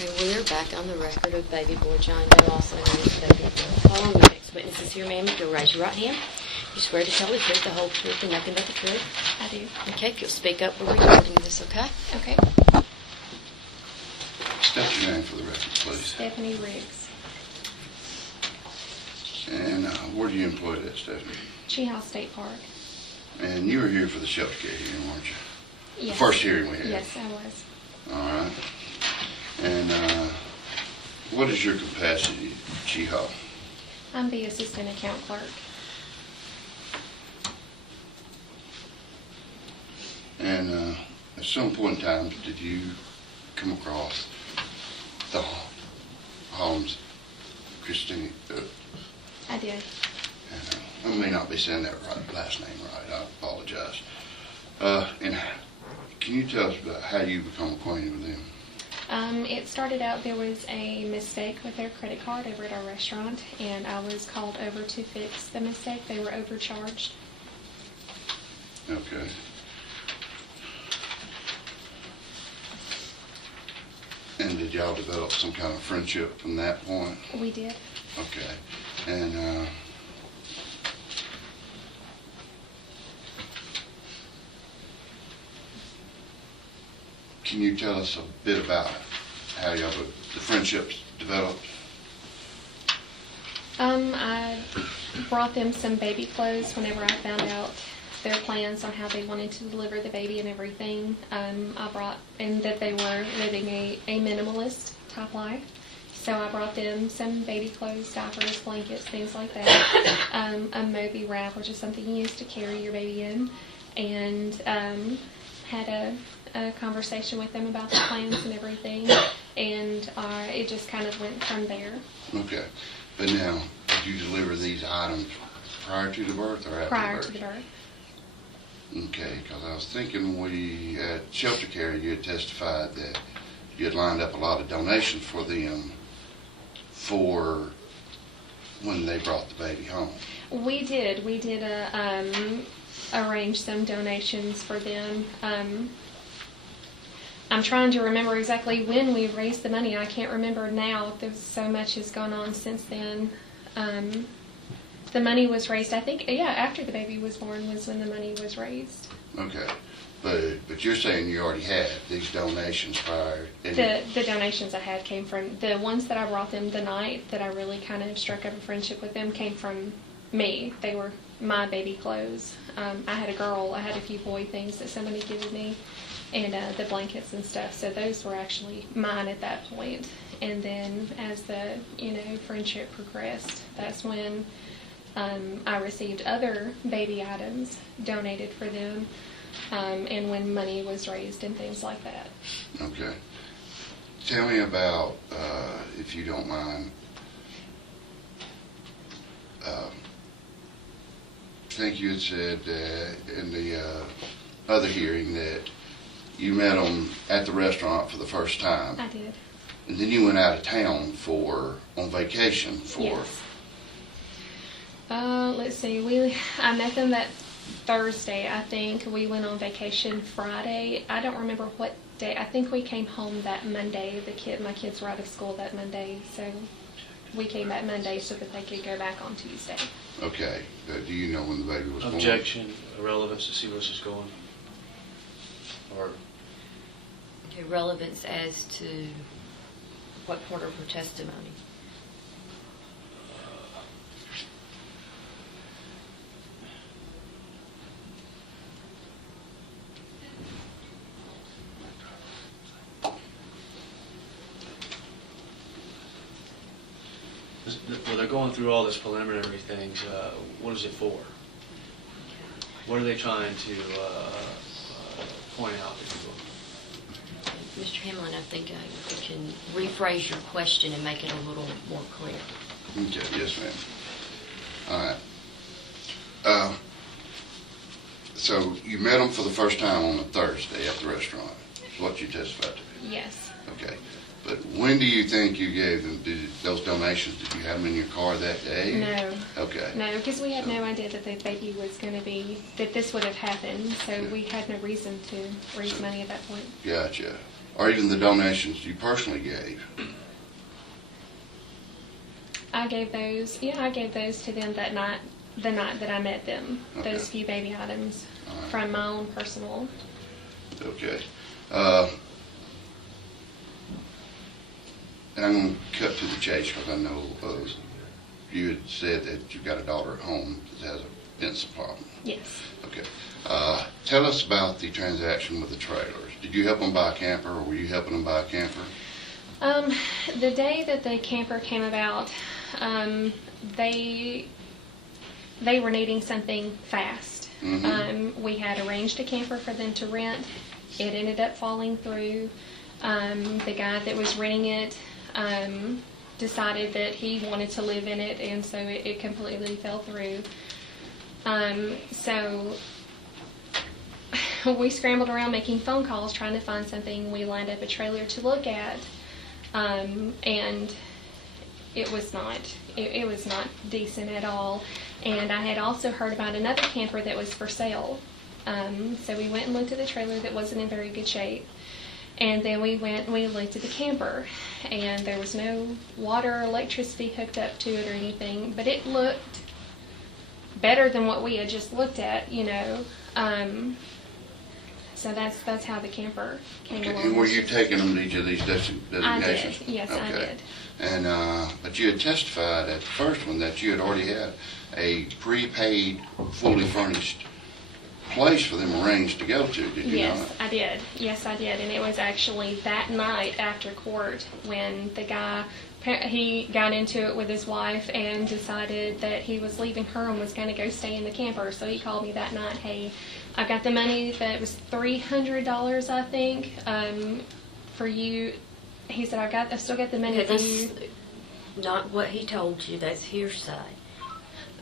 Okay, we are back on the record of baby boy John Doe, also known as baby boy Holm. The next witness is here, ma'am. You'll raise your right hand. You swear to tell the truth, the whole truth, and nothing but the truth? I do. Okay, if you'll speak up, we're recording this, okay? Okay. State your name for the record, please. Stephanie Riggs. And where do you employ that, Stephanie? Treehouse State Park. And you were here for the shelter care hearing, weren't you? Yes. The first hearing we had. Yes, I was. All right. And what is your capacity, Chiho? I'm the assistant account clerk. And at some point in time, did you come across the Holmes, Christine? I did. I may not be saying that right, last name right. I apologize. And can you tell us about how you become acquainted with them? It started out, there was a mistake with their credit card over at our restaurant, and I was called over to fix the mistake. They were overcharged. Okay. And did y'all develop some kind of friendship from that point? We did. Okay. And can you tell us a bit about how y'all the friendships developed? I brought them some baby clothes whenever I found out their plans on how they wanted to deliver the baby and everything. I brought, and that they were living a minimalist type life. So I brought them some baby clothes, diapers, blankets, things like that. A Moby wrap, which is something you use to carry your baby in, and had a conversation with them about the plans and everything, and it just kind of went from there. Okay. But now, did you deliver these items prior to the birth or after the birth? Prior to the birth. Okay, because I was thinking we at Shelter Care, you had testified that you had lined up a lot of donations for them for when they brought the baby home. We did arrange some donations for them. I'm trying to remember exactly when we raised the money. I can't remember now. There's so much has gone on since then. The money was raised, I think, yeah, after the baby was born was when the money was raised. Okay, but you're saying you already had these donations prior? The donations I had came from, the ones that I brought them the night that I really kind of struck up a friendship with them came from me. They were my baby clothes. I had a girl, I had a few boy things that somebody gave me, and the blankets and stuff. So those were actually mine at that point. And then as the friendship progressed, that's when I received other baby items donated for them, and when money was raised and things like that. Okay. Tell me about, if you don't mind, I think you had said in the other hearing that you met them at the restaurant for the first time. I did. And then you went out of town on vacation for... Yes. Let's see. I met them that Thursday, I think. We went on vacation Friday. I don't remember what day. I think we came home that Monday. My kids were out of school that Monday, so we came that Monday so that they could go back on Tuesday. Okay. Do you know when the baby was born? Objection, irrelevance to see where this is going. Or Okay, relevance as to what part of her testimony? well, they're going through all this preliminary things. What is it for? What are they trying to point out to people? Mr. Hamlin, I think you can rephrase your question and make it a little more clear. Okay, yes, ma'am. All right. So you met them for the first time on a Thursday at the restaurant, is what you testified to? Yes. Okay. But when do you think you gave them those donations? Did you have them in your car that day? No. Okay. No, because we had no idea that the baby was going to be, that this would have happened, so we had no reason to raise money at that point. Gotcha. or even the donations you personally gave? I gave those to them that night, the night that I met them. Okay. Those few baby items All right. from my own personal. Okay. And I'm going to cut to the chase because I know you had said that you've got a daughter at home that has a pencil problem. Yes. Okay. Tell us about the transaction with the trailers. Did you help them buy a camper, or were you helping them buy a camper? The day that the camper came about, they were needing something fast. Mm-hmm. We had arranged a camper for them to rent. It ended up falling through. The guy that was renting it decided that he wanted to live in it, and so it completely fell through. So we scrambled around making phone calls trying to find something. We lined up a trailer to look at, and it was not decent at all. And I had also heard about another camper that was for sale. So we went and looked at the trailer that wasn't in very good shape. And then we went and we looked at the camper, and there was no water or electricity hooked up to it or anything, but it looked better than what we had just looked at, you know. So that's how the camper came along. And were you taking them to each of these designations? I did. Yes, okay. I did. And but you had testified at the first one that you had already had a prepaid, fully furnished place for them arranged to go to. Did you Yes, not? I did. Yes, I did. And it was actually that night after court when the guy, he got into it with his wife and decided that he was leaving her and was going to go stay in the camper. So he called me that night. Hey, I got the money. That was $300, I think, for you. He said, I still got the money for you. That's not what he told you. That's hearsay.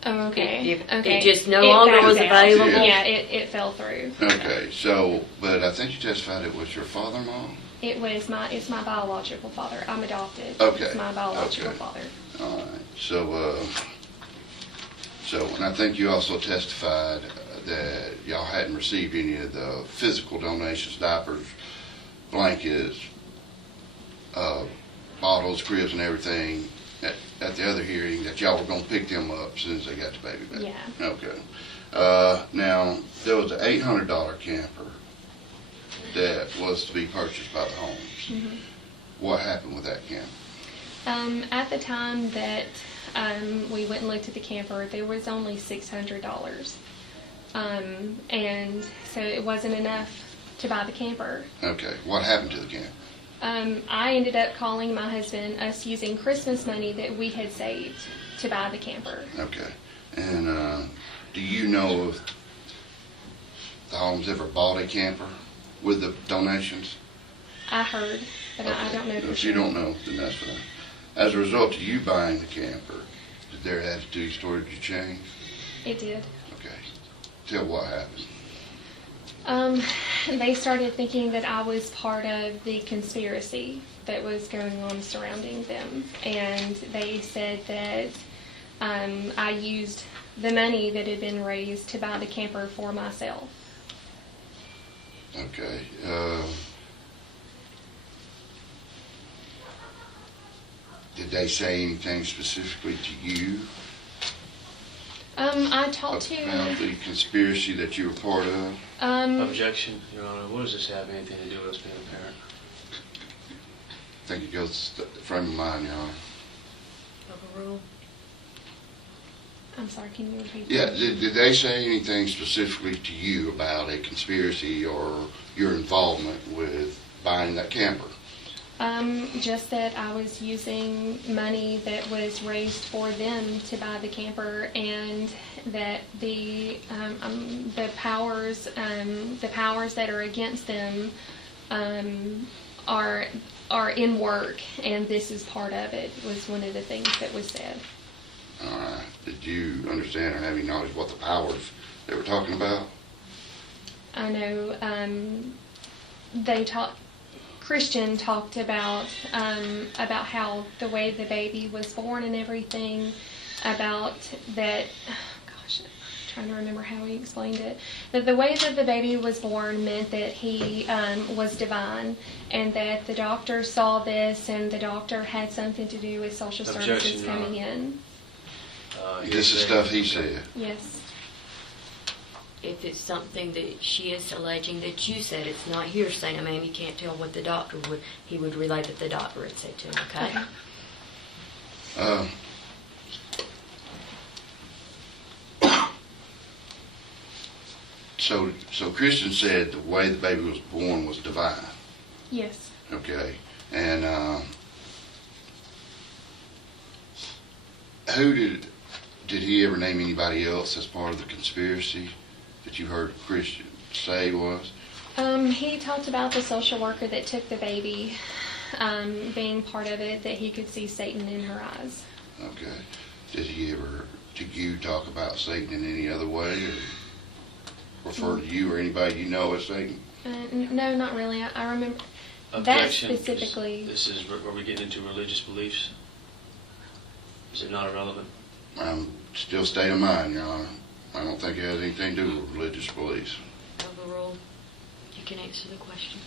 Oh, okay. It just no longer was available. Yeah, it fell through. Okay, so, but I think you testified it was your father-in-law? It's my biological father. I'm adopted. Okay. It's my biological Okay. father. All right, so, and I think you also testified that y'all hadn't received any of the physical donations, diapers, blankets, bottles, cribs, and everything at the other hearing, that y'all were going to pick them up as soon as they got the baby back. Yeah. Okay. Now, there was an $800 camper that was to be purchased by the Holmes. Mm-hmm. What happened with that camper? At the time that we went and looked at the camper, there was only $600. And so it wasn't enough to buy the camper. Okay. What happened to the camper? I ended up calling my husband, us using Christmas money that we had saved to buy the camper. Okay. And do you know if the Holmes ever bought a camper with the donations? I heard, but I don't know for If sure. you don't know, then that's fine. As a result of you buying the camper, did their attitude toward you change? It did. Okay. Tell what happened. They started thinking that I was part of the conspiracy that was going on surrounding them. And they said that I used the money that had been raised to buy the camper for myself. Okay. Did they say anything specifically to you I talked about to... the conspiracy that you were part of? Objection, Your Honor. What does this have anything to do with us being a parent? I think it goes to the frame of mind, Your Honor. Overrule. I'm sorry, can you repeat Yeah, that? did they say anything specifically to you about a conspiracy or your involvement with buying that camper? Just that I was using money that was raised for them to buy the camper, and that the powers that are against them are in work, and this is part of it. Was one of the things that was said. All right. Did you understand or have any knowledge what the powers they were talking about? I know Christian talked about how the way the baby was born and everything, about that. Gosh, I'm trying to remember how he explained it, that the way that the baby was born meant that he was divine, and that the doctor saw this, and the doctor had something to do with social services coming in. This is stuff he said. Yes. If it's something that she is alleging that you said, it's not hearsay. I mean, you can't tell what the doctor would. He would relay that the doctor had said to him. Okay. So Christian said the way the baby was born was divine. Yes. Okay. And who did he ever name anybody else as part of the conspiracy that you heard Christian say was? He talked about the social worker that took the baby being part of it, that he could see Satan in her eyes. Okay. Did you talk about Satan in any other way, or refer to you or anybody you know as Satan? No, not really. I remember Objection. that specifically. This is where we get into religious beliefs. Is it not irrelevant? I'm still state of mind, Your Honor. I don't think it has anything to do with religious beliefs. Overruled. You can answer the question.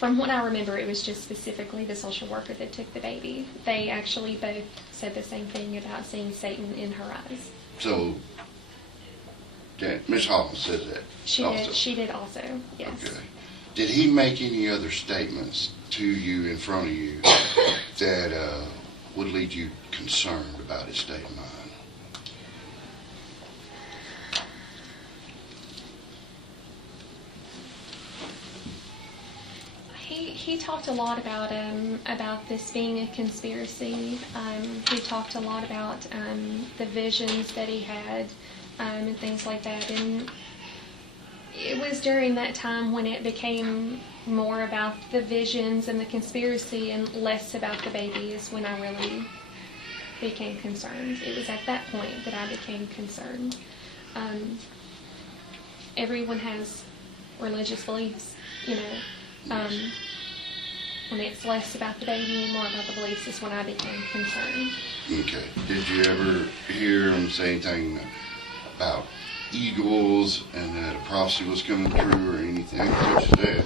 From what I remember, it was just specifically the social worker that took the baby. They actually both said the same thing about seeing Satan in her eyes. So, Ms. Holm said that. She also. did. She did also. Yes. Okay. Did he make any other statements to you in front of you that would lead you concerned about his state of mind? He talked a lot about this being a conspiracy. He talked a lot about the visions that he had and things like that. And it was during that time when it became more about the visions and the conspiracy and less about the baby is when I really became concerned. It was at that point that I became concerned. Everyone has religious beliefs, you know. When it's less about the baby and more about the beliefs is when I became concerned. Okay. Did you ever hear him say anything about eagles and that a prophecy was coming true or anything such as that?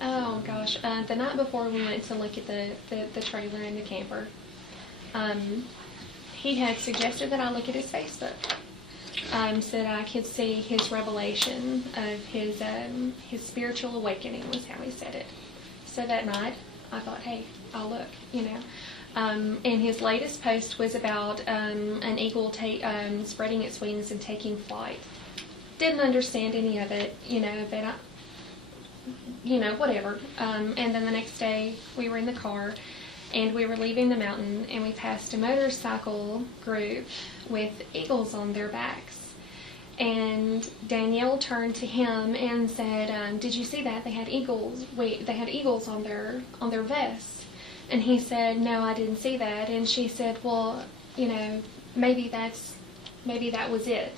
Oh gosh, the night before we went to look at the trailer and the camper, he had suggested that I look at his Facebook. So that I could see his revelation of his spiritual awakening was how he said it. So that night, I thought, hey, I'll look, you know. And his latest post was about an eagle spreading its wings and taking flight. Didn't understand any of it, you know, but whatever. And then the next day, we were in the car, and we were leaving the mountain, and we passed a motorcycle group with eagles on their backs. And Danielle turned to him and said, "Did you see that? They had eagles. They had eagles on their vests." And he said, "No, I didn't see that." And she said, "Well, you know, maybe that was it."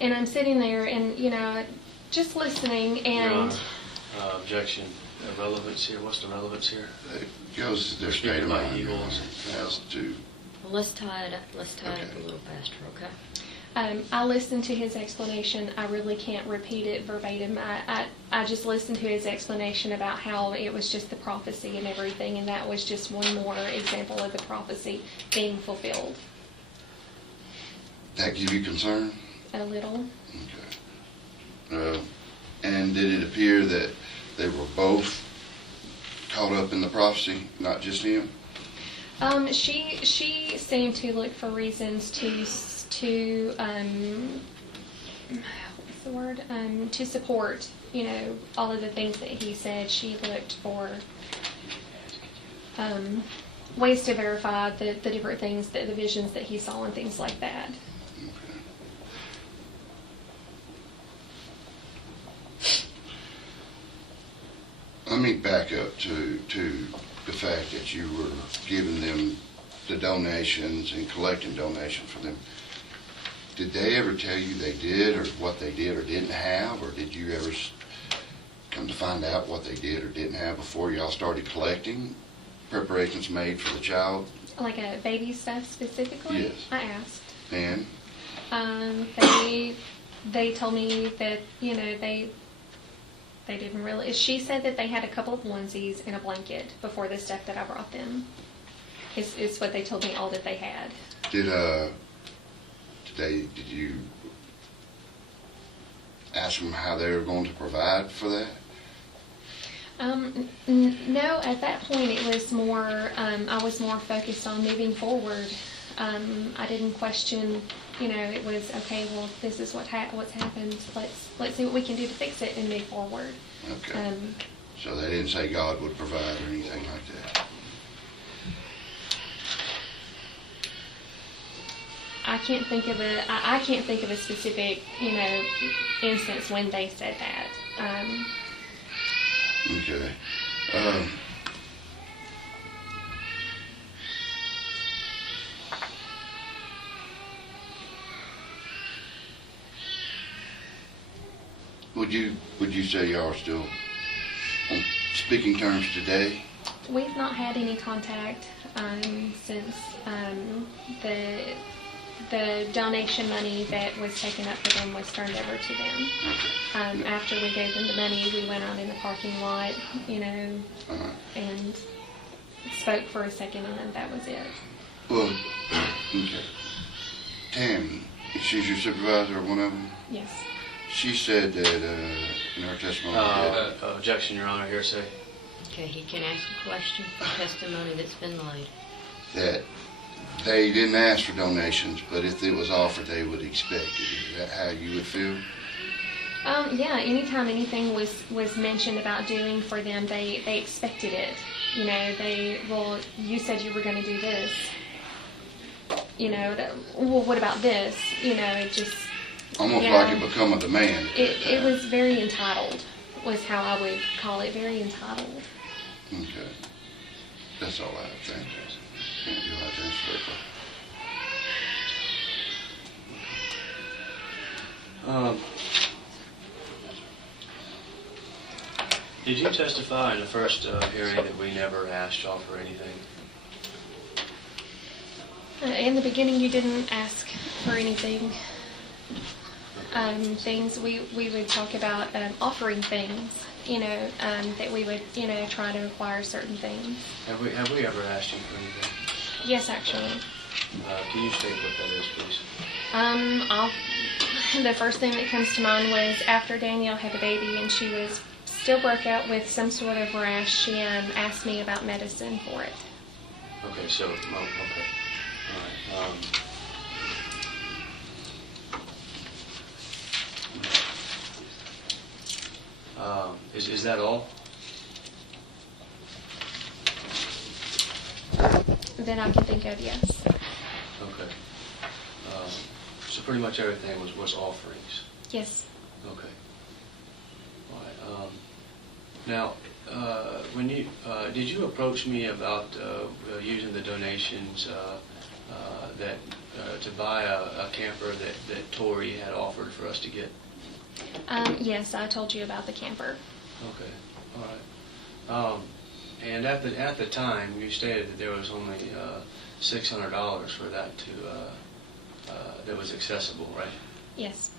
And I'm sitting there, and you know, just listening, and Objection. The relevance here. What's the relevance here? It goes to their state of mind. Eagles. As to. Well, let's tie it up a little faster, okay? I listened to his explanation. I really can't repeat it verbatim. I just listened to his explanation about how it was just the prophecy and everything, and that was just one more example of the prophecy being fulfilled. That give you concern? A little. Okay. And did it appear that they were both caught up in the prophecy, not just him? She seemed to look for reasons to what's the word? To support, you know, all of the things that he said. She looked for ways to verify the different things, the visions that he saw and things like that. Okay. Let me back up to the fact that you were giving them the donations and collecting donations for them. Did they ever tell you they did, or what they did or didn't have, or did you ever come to find out what they did or didn't have before y'all started collecting? Preparations made for the child Like a baby stuff specifically? Yes. I asked. And They told me that, you know, they didn't really. She said that they had a couple of onesies and a blanket before the stuff that I brought them. Is what they told me all that they had. did you ask them how they were going to provide for that? No, at that point it was more, I was more focused on moving forward. I didn't question, you know, it was, okay, well, this is what's happened. Let's see what we can do to fix it and move forward. Okay. So they didn't say God would provide or anything like that? I can't think of a specific, you know, instance when they said that. Okay. Would you say y'all are still on speaking terms today? We've not had any contact since the donation money that was taken up for them was turned over to them. Okay. After we gave them the money, we went out in the parking lot, you know, and spoke for a second, and then that was it. Well, okay. Tammy, she's your supervisor or one of them? Yes. She said that in her testimony that Objection, Your Honor, hearsay. Okay, he can ask a question for testimony that's been laid. that they didn't ask for donations, but if it was offered, they would expect it. Is that how you would feel? Yeah, anytime anything was mentioned about doing for them, they expected it. You know, well, you said you were going to do this. You know, well, what about this? You know, it just... Almost yeah, like it become a demand. It was very entitled, was how I would call it, very entitled. Okay. That's all I have. Thank you. You'll have to answer that. Did you testify in the first hearing that we never asked y'all for anything? In the beginning, you didn't ask for anything. Things we would talk about offering things, you know, that we would, you know, try to acquire certain things. Have we ever asked you for anything? Yes, actually. Can you state what that is, please? The first thing that comes to mind was after Danielle had the baby and she was still broke out with some sort of rash, she asked me about medicine for it. Okay, so, okay. All right. Is that all? That I can think of, yes. Okay. So pretty much everything was offerings. Yes. Okay. All right. Now, when you did you approach me about using the donations that to buy a camper that Tori had offered for us to get? Yes, I told you about the camper. Okay. All right. And at the time, you stated that there was only $600 for that that was accessible, right? Yes.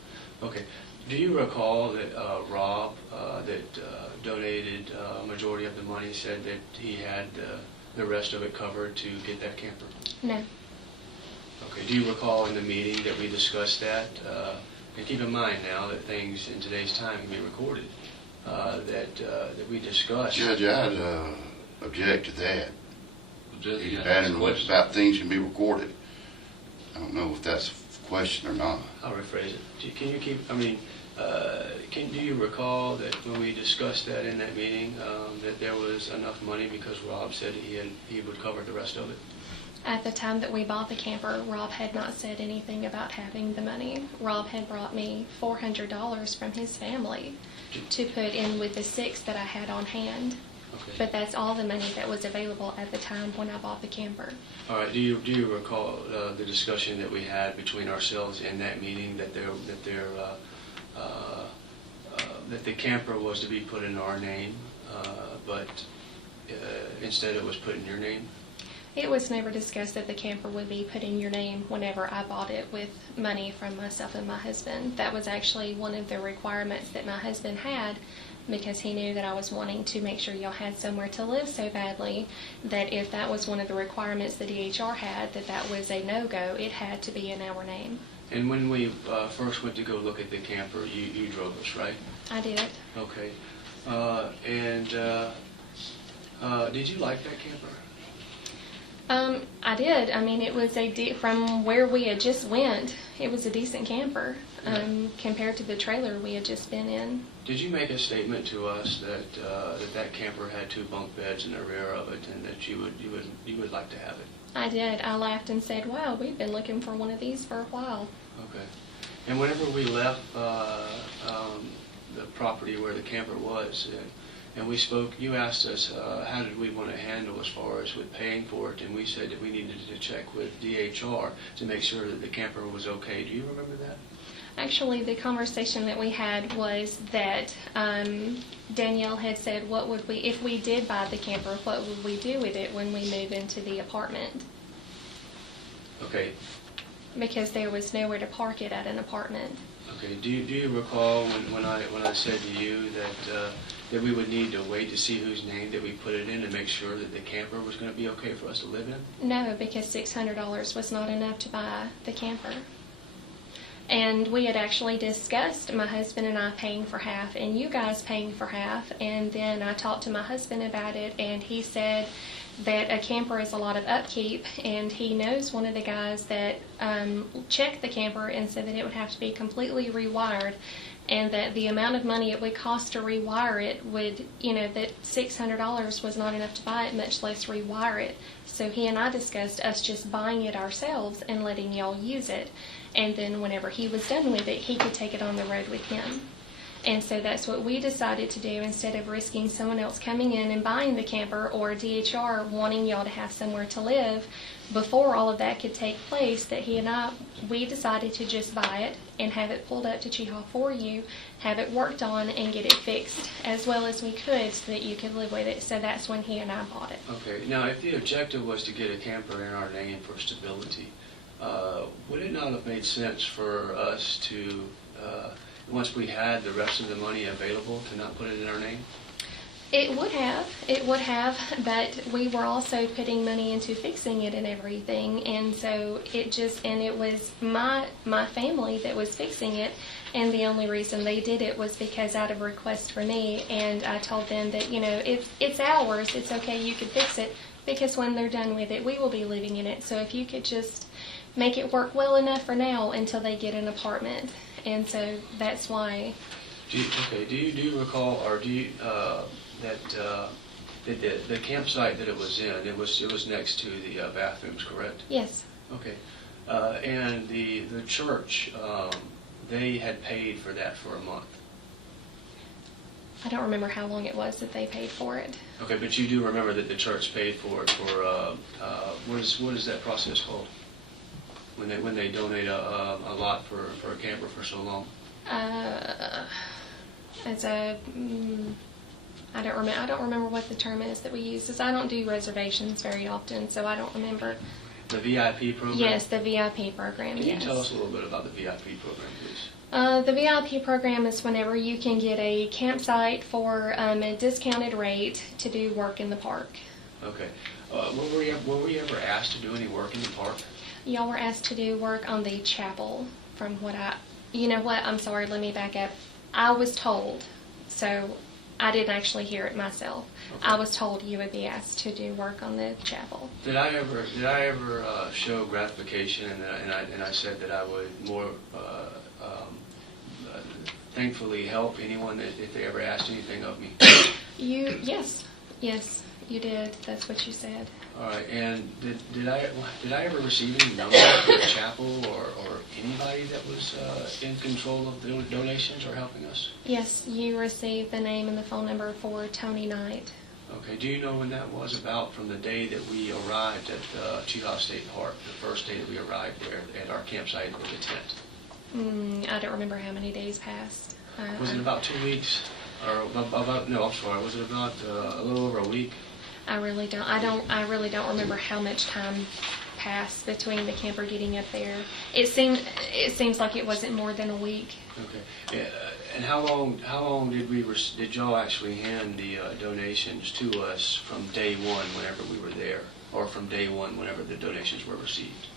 Okay. Do you recall that Rob that donated a majority of the money said that he had the rest of it covered to get that camper? No. Okay. Do you recall in the meeting that we discussed that? And keep in mind now that things in today's time can be recorded. That we discussed. Judge, I'd object to that. Judge, He's yeah, banning question. about things can be recorded. I don't know if that's a question or not. I'll rephrase it. Can you keep? I mean, do you recall that when we discussed that in that meeting, that there was enough money because Rob said he would cover the rest of it? At the time that we bought the camper, Rob had not said anything about having the money. Rob had brought me $400 from his family to put in with the $600 that I had on hand. Okay. But that's all the money that was available at the time when I bought the camper. All right. Do you recall the discussion that we had between ourselves in that meeting that that the camper was to be put in our name, but instead it was put in your name? It was never discussed that the camper would be put in your name whenever I bought it with money from myself and my husband. That was actually one of the requirements that my husband had, because he knew that I was wanting to make sure y'all had somewhere to live so badly that if that was one of the requirements the DHR had, that was a no-go. It had to be in our name. And when we first went to go look at the camper, you drove us, right? I did. Okay. Did you like that camper? I did. I mean, it was from where we had just went, it was a decent camper compared to the trailer we had just been in. Did you make a statement to us that camper had 2 bunk beds in the rear of it, and that you would like to have it? I did. I laughed and said, "Wow, we've been looking for one of these for a while." Okay. And whenever we left the property where the camper was, and we spoke, you asked us how did we want to handle as far as with paying for it, and we said that we needed to check with DHR to make sure that the camper was okay. Do you remember that? Actually, the conversation that we had was that Danielle had said, "What would we, if we did buy the camper, what would we do with it when we move into the apartment?" Okay. Because there was nowhere to park it at an apartment. Okay. Do you recall when I said to you that we would need to wait to see whose name that we put it in to make sure that the camper was going to be okay for us to live in? No, because $600 was not enough to buy the camper. And we had actually discussed, my husband and I paying for half and you guys paying for half, and then I talked to my husband about it, and he said that a camper is a lot of upkeep, and he knows one of the guys that checked the camper and said that it would have to be completely rewired, and that the amount of money it would cost to rewire it would, that $600 was not enough to buy it, much less rewire it. So he and I discussed us just buying it ourselves and letting y'all use it. And then whenever he was done with it, he could take it on the road with him. And so that's what we decided to do, instead of risking someone else coming in and buying the camper, or DHR wanting y'all to have somewhere to live before all of that could take place, that he and I, we decided to just buy it and have it pulled up to Cheehaw for you, have it worked on, and get it fixed as well as we could so that you could live with it. So that's when he and I bought it. Okay. Now, if the objective was to get a camper in our name for stability, would it not have made sense for us to, once we had the rest of the money available, to not put it in our name? It would have, but we were also putting money into fixing it and everything, and so it was my family that was fixing it, and the only reason they did it was because out of request for me, and I told them that, it's ours, it's okay, you could fix it, because when they're done with it, we will be living in it, so if you could just make it work well enough for now until they get an apartment. And so that's why. Do you recall, or do you that the campsite that it was in, it was next to the bathrooms, correct? Yes. Okay. And the church, they had paid for that for a month. I don't remember how long it was that they paid for it. Okay, but you do remember that the church paid for it for what is that process called? When they donate a lot for a camper for so long? I don't remember what the term is that we use, because I don't do reservations very often, so I don't remember. The VIP program? Yes, the VIP program. Can yes. you tell us a little bit about the VIP program, please? The VIP program is whenever you can get a campsite for a discounted rate to do work in the park. Okay. Were we ever asked to do any work in the park? Y'all were asked to do work on the chapel, from what I'm sorry, let me back up. I was told, so I didn't actually hear it myself. Okay. I was told you would be asked to do work on the chapel. Did I ever show gratification, and I said that I would more thankfully help anyone if they ever asked anything of me? Yes, you did. That's what you said. All right, and did I ever receive any numbers from the chapel or anybody that was in control of the donations or helping us? Yes, you received the name and the phone number for Tony Knight. Okay, do you know when that was about, from the day that we arrived at Cheehaw State Park, the first day that we arrived there at our campsite with the tent? I don't remember how many days passed. Was it about 2 weeks? Or about, no, I'm sorry, was it about a little over a week? I really don't. I really don't remember how much time passed between the camper getting up there. It seems like it wasn't more than a week. Okay. And how long did y'all actually hand the donations to us from day one whenever we were there, or from day one whenever the donations were received?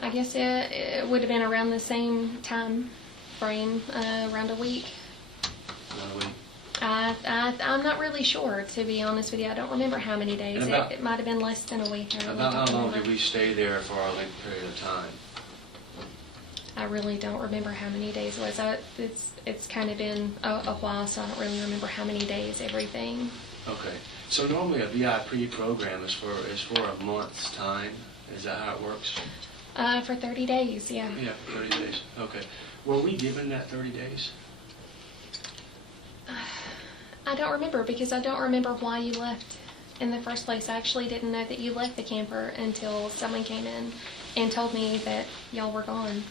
I guess it would have been around the same time frame, around a week. Around a week? I'm not really sure, to be honest with you. I don't remember how many days. It might have been less than a week. About how long did we stay there for our length period of time? I really don't remember how many days it was. It's kind of been a while, so I don't really remember how many days everything. Okay. So normally a VIP program is for a month's time. Is that how it works? For 30 days, yeah. Yeah, for 30 days. Okay. Were we given that 30 days? I don't remember, because I don't remember why you left in the first place. I actually didn't know that you left the camper until someone came in and told me that y'all were gone.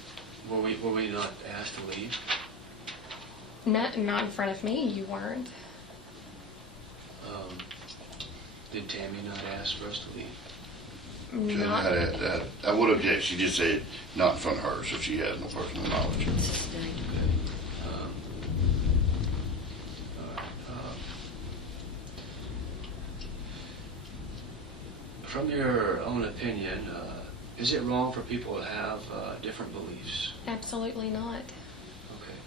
Were we not asked to leave? Not in front of me, you weren't. Did Tammy not ask for us to leave? Not, I would object. She just said not in front of her, so she has no personal knowledge. From your own opinion, is it wrong for people to have different beliefs? absolutely not. Okay.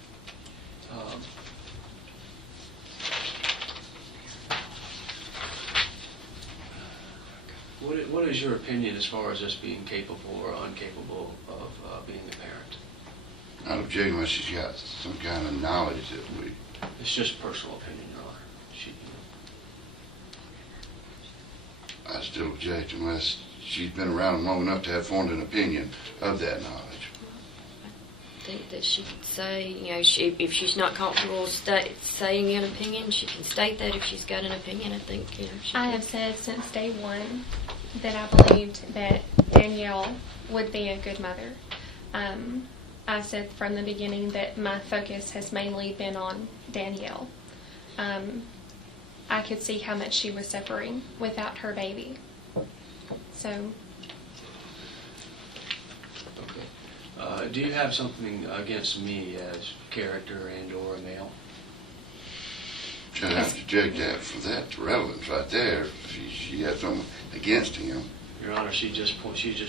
What is your opinion as far as us being capable or incapable of being a parent? Not objecting unless she's got some kind of knowledge that we... It's just personal opinion, Your Honor. I still object unless she's been around long enough to have formed an opinion of that knowledge. I think that she could say, if she's not comfortable saying an opinion, she can state that if she's got an opinion. I think, she I can. have said since day one that I believed that Danielle would be a good mother. I said from the beginning that my focus has mainly been on Danielle. I could see how much she was suffering without her baby. So. Okay. Do you have something against me as character and or a male? Should have to object that for that relevance right there. She had something against him. Your Honor, she just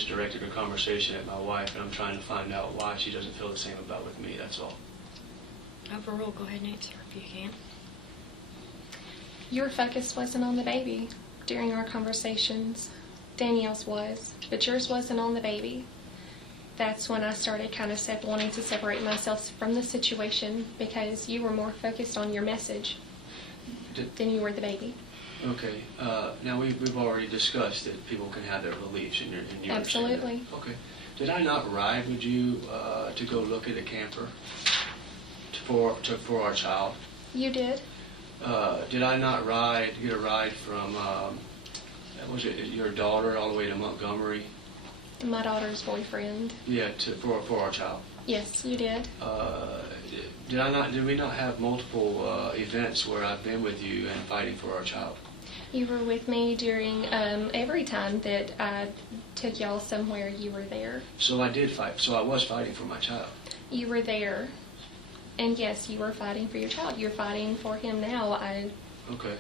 directed her conversation at my wife, and I'm trying to find out why she doesn't feel the same about with me. That's all. Overrule, go ahead and answer if you can. Your focus wasn't on the baby during our conversations. Danielle's was, but yours wasn't on the baby. That's when I started kind of wanting to separate myself from the situation, because you were more focused on your message than you were the baby. Okay. Now we've already discussed that people can have their beliefs, and you understand that. Absolutely. Okay. Did I not ride with you to go look at a camper for our child? You did. Did I not get a ride from, was it your daughter all the way to Montgomery? My daughter's boyfriend. Yeah, for our child. Yes, you did. Did we not have multiple events where I've been with you and fighting for our child? You were with me during every time that I took y'all somewhere. You were there. So I did fight. So I was fighting for my child. You were there. And yes, you were fighting for your child. You're fighting for him now. Okay.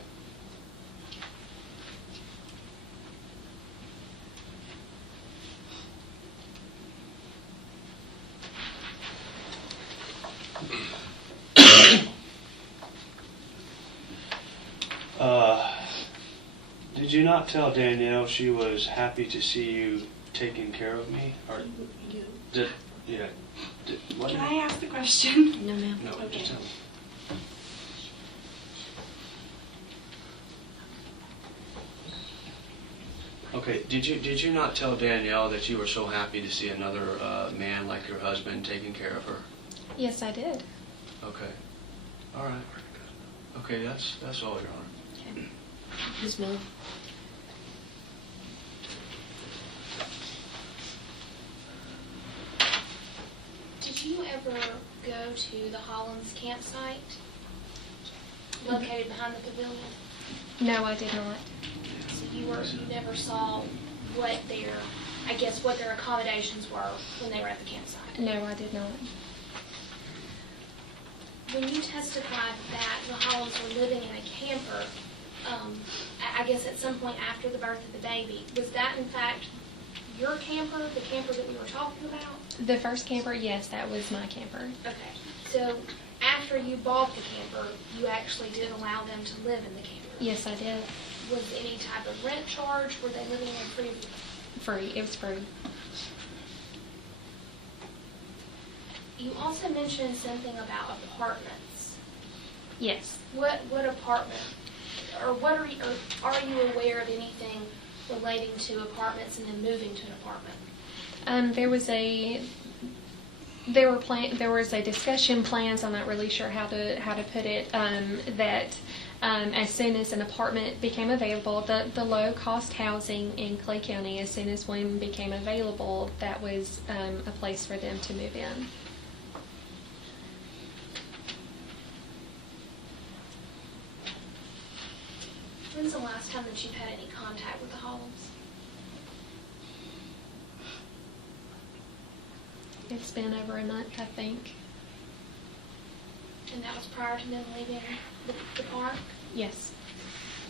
Did you not tell Danielle she was happy to see you taking care of me? Or what? Can I ask the question? No, ma'am. No, Okay. just tell me. Okay, did you not tell Danielle that you were so happy to see another man like your husband taking care of her? Yes, I did. Okay. All right. Okay, that's all, Your Honor. Okay. Ms. Miller. Did you ever go to the Holland's campsite located behind the pavilion? No, I did not. you never saw what their accommodations were when they were at the campsite. No, I did not. When you testified that the Holmes were living in a camper, I guess at some point after the birth of the baby, was that in fact your camper, the camper that we were talking about? The first camper, yes, that was my camper. Okay. So after you bought the camper, you actually did allow them to live in the camper? Yes, I did. Was any type of rent charge? Were they living in free? Free. It was free. You also mentioned something about apartments. Yes. What apartment, or what are you aware of anything relating to apartments and then moving to an apartment? There was a discussion plans. I'm not really sure how to put it. That as soon as an apartment became available, the low cost housing in Clay County, as soon as one became available, that was a place for them to move in. When's the last time that you've had any contact with the Holmes? It's been over a month, I think. And that was prior to them leaving the park? Yes.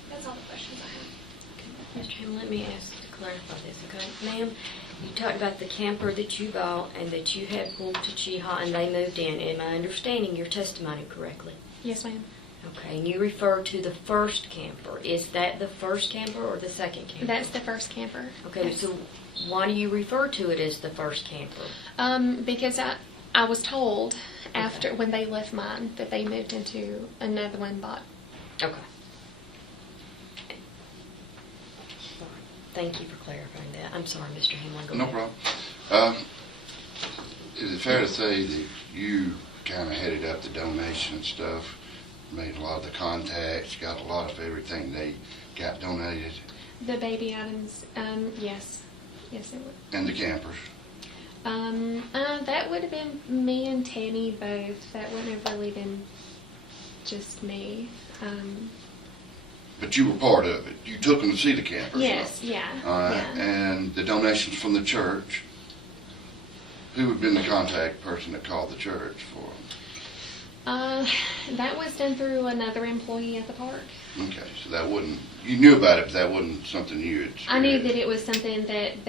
That's all the questions I have. Mr. Ham, let me ask to clarify this, okay? Ma'am, you talked about the camper that you bought and that you had pulled to Cheehaw and they moved in. Am I understanding your testimony correctly? Yes, ma'am. Okay, and you refer to the first camper. Is that the first camper or the second camper? That's the first camper. Okay, Yes. so why do you refer to it as the first camper? Because I was told after when they left mine that they moved into another one bought. Okay. Thank you for clarifying that. I'm sorry, Mr. Hamlin. Go No ahead. problem. Is it fair to say that you kind of headed up the donation and stuff, made a lot of the contacts, got a lot of everything they got donated, The baby items, yes. Yes, it would. and the campers? That would have been me and Tammy both. That wouldn't have really been just me. But you were part of it. You took them to see the campers. Yes, yeah. All right, Yeah. and the donations from the church, who would have been the contact person that called the church for them? That was done through another employee at the park. Okay, so that wouldn't, you knew about it, but that wasn't something you had I knew that experienced. it was something that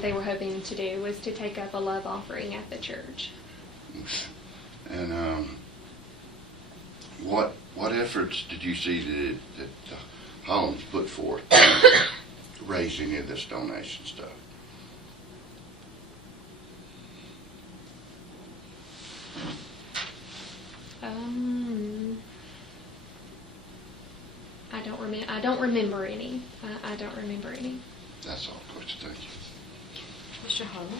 they were hoping to do, was to take up a love offering at the church. And what efforts did you see that Holmes put forth to raise any of this donation stuff? I don't remember any. I don't remember any. That's all, question. Thank you. Mr. Holman?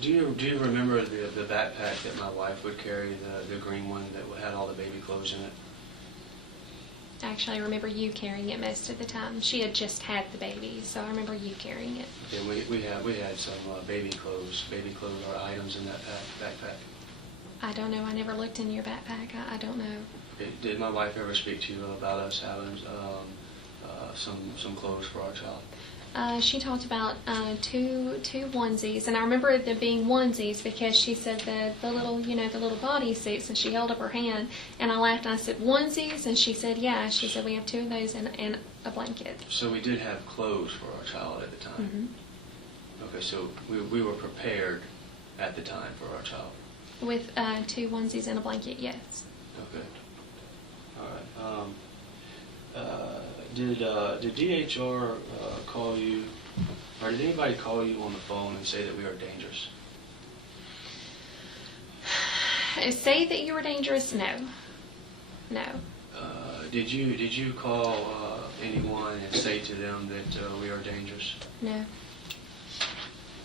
Do you remember the backpack that my wife would carry, the green one that had all the baby clothes in it? Actually, I remember you carrying it most of the time. She had just had the baby, so I remember you carrying it. And we had some baby clothes or items in that backpack. I don't know. I never looked in your backpack. I don't know. Did my wife ever speak to you about us having some clothes for our child? She talked about two onesies, and I remember them being onesies because she said the little body suits, and she held up her hand, and I laughed and I said, onesies? And she said, yeah. She said, we have two of those and a blanket. So we did have clothes for our child at the time. Mm-hmm. Okay, so we were prepared at the time for our child. With two onesies and a blanket, yes. Okay. All right. Did DHR call you, or did anybody call you on the phone and say that we are dangerous? Say that you were dangerous? No. No. Did you call anyone and say to them that we are dangerous? No.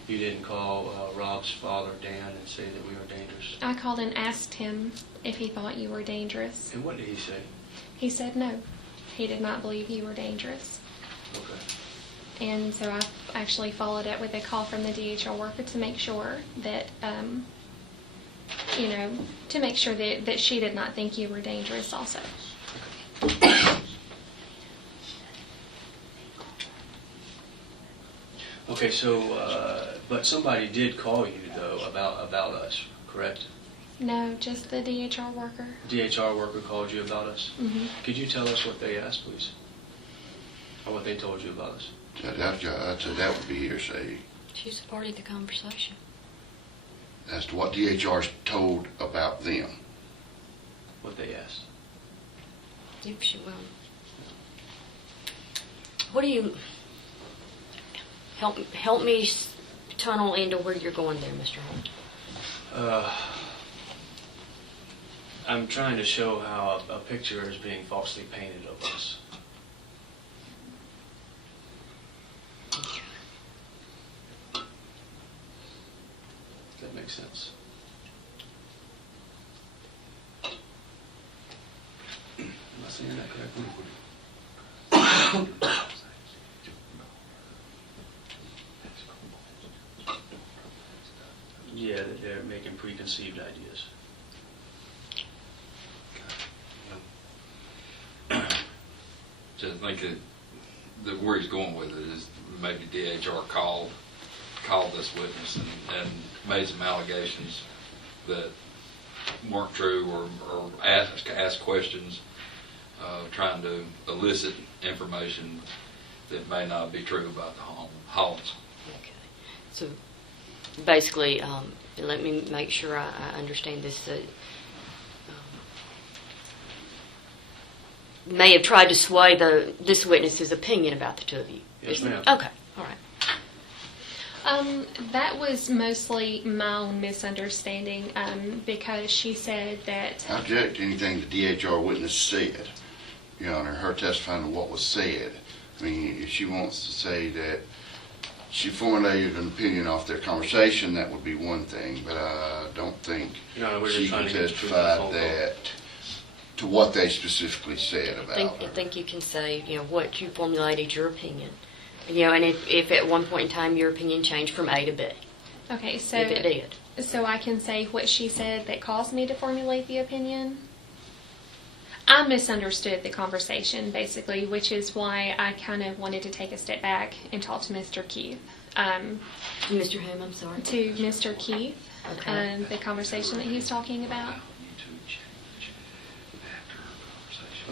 You didn't call Rob's father, Dan, and say that we are dangerous? I called and asked him if he thought you were dangerous. And what did he say? He said no. He did not believe you were dangerous. Okay. And so I actually followed up with a call from the DHR worker to make sure that, to make sure that she did not think you were dangerous also. Okay. Okay, so, but somebody did call you, though, about us, correct? No, just the DHR worker. DHR worker called you about us? Mm-hmm. Could you tell us what they asked, please? Or what they told you about us? That would be hearsay She's a part of the conversation. as to what DHR's told about them. What they asked? If she will. What do you... Help me tunnel into where you're going there, Mr. Holm. I'm trying to show how a picture is being falsely painted of us. If that makes sense. Am I saying that correctly? Yeah, that they're making preconceived ideas. Just think that where he's going with it is maybe DHR called this witness and made some allegations that weren't true, or asked questions, trying to elicit information that may not be true about the Holmes. Okay. So basically, let me make sure I understand this. May have tried to sway this witness's opinion about the two of you. Yes, ma'am. Okay, all right. That was mostly my own misunderstanding, because she said that... I object to anything the DHR witness said, Your Honor, her testifying to what was said. I mean, if she wants to say that she formulated an opinion off their conversation, that would be one thing, but I don't think Your Honor, we're just she trying can to get the truth of the testify phone call. that to what they specifically said about I her. think you can say, what you formulated your opinion. And if at one point in time your opinion changed from A to B, Okay, so... if it did. So I can say what she said that caused me to formulate the opinion? I misunderstood the conversation, basically, which is why I kind of wanted to take a step back and talk to Mr. Keith. Mr. Holm, I'm sorry. To Mr. Keith, Okay. the conversation that he was talking about.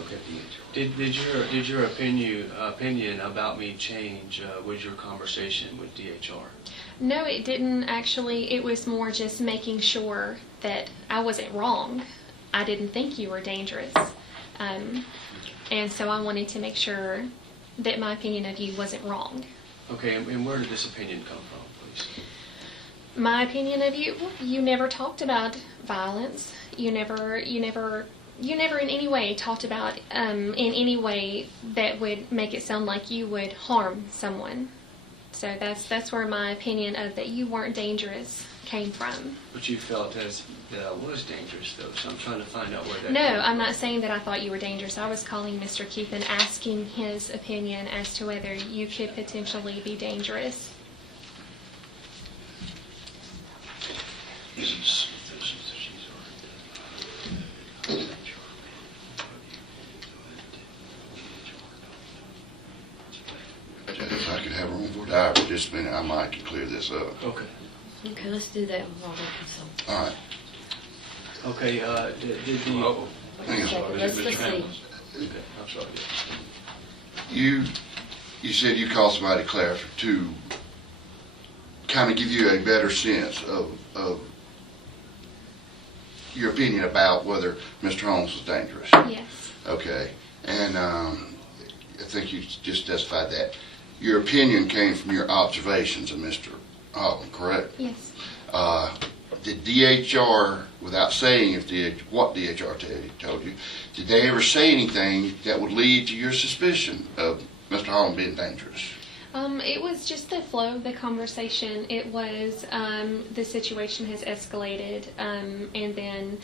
Okay. Did your opinion about me change with your conversation with DHR? No, it didn't actually. It was more just making sure that I wasn't wrong. I didn't think you were dangerous. And so I wanted to make sure that my opinion of you wasn't wrong. Okay, and where did this opinion come from, please? My opinion of you, you never talked about violence. You never in any way talked about in any way that would make it sound like you would harm someone. So that's where my opinion of that you weren't dangerous came from. But you felt as that I was dangerous, though, so I'm trying to find out where that No, came I'm from. not saying that I thought you were dangerous. I was calling Mr. Keith and asking his opinion as to whether you could potentially be dangerous. If I could have room for a diary for just a minute, I might could clear this up. Okay. Okay, let's do that while we're consulting. All right. Okay, did the... Hang on. Okay, let's see. Okay, I'm sorry. You said you called somebody to kind of give you a better sense of your opinion about whether Mr. Holmes was dangerous. Yes. Okay. And I think you just testified that. Your opinion came from your observations of Mr. Holm, correct? Yes. Did DHR, without saying what DHR told you, did they ever say anything that would lead to your suspicion of Mr. Holm being dangerous? It was just the flow of the conversation. It was the situation has escalated, and then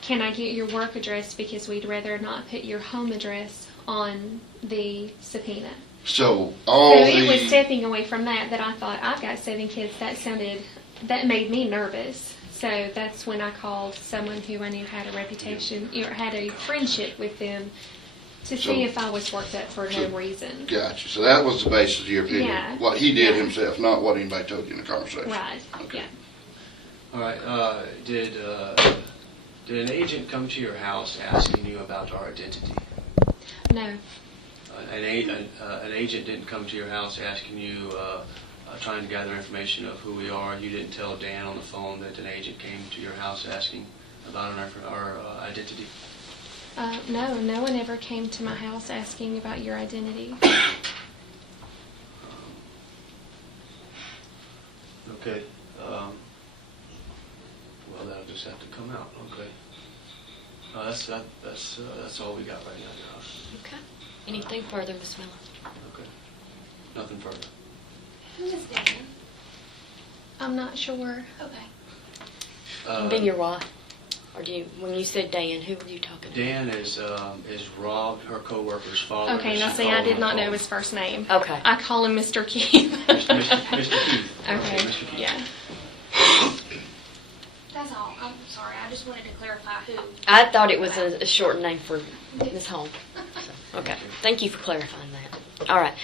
can I get your work address because we'd rather not put your home address on the subpoena. So It was stepping away from that I thought, I've got 7 kids. That made me nervous. So that's when I called someone who I knew had a reputation, or had a friendship with them, To So- see if I was worked up for no reason. Gotcha. So that was the basis of your opinion? Yeah. What he did Yeah. himself, not what anybody told you in the conversation? Right, Okay. yeah. All right, did an agent come to your house asking you about our identity? No, An agent didn't come to your house asking you, trying to gather information of who we are. You didn't tell Dan on the phone that an agent came to your house asking about our identity? no one ever came to my house asking about your identity. Okay. Well, that'll just have to come out. Okay. That's all we got right now, Your Honor. Okay. Anything further, Ms. Miller? Okay. Nothing further. Who is Dan? I'm not sure. Okay. Being your wife? Or do you, when you said Dan, who were you talking to? Dan is Rob, her co-worker's father. Okay, and now she see, called I him did on not the know phone. his first name. Okay. I call him Mr. Keith. Mr. Keith. Okay, Mr. Keith. yeah. That's all. I'm sorry. I just wanted to clarify who. I thought it was a short name for Ms. Holm. So, okay. Thank you for clarifying that. All right.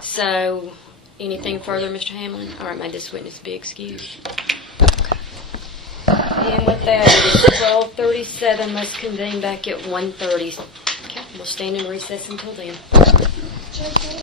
So, anything further, Mr. Hamlin? All right, may this witness be excused? And with that, it is 12:37. Must convene back at 1:30. Okay, we'll stand in recess until then.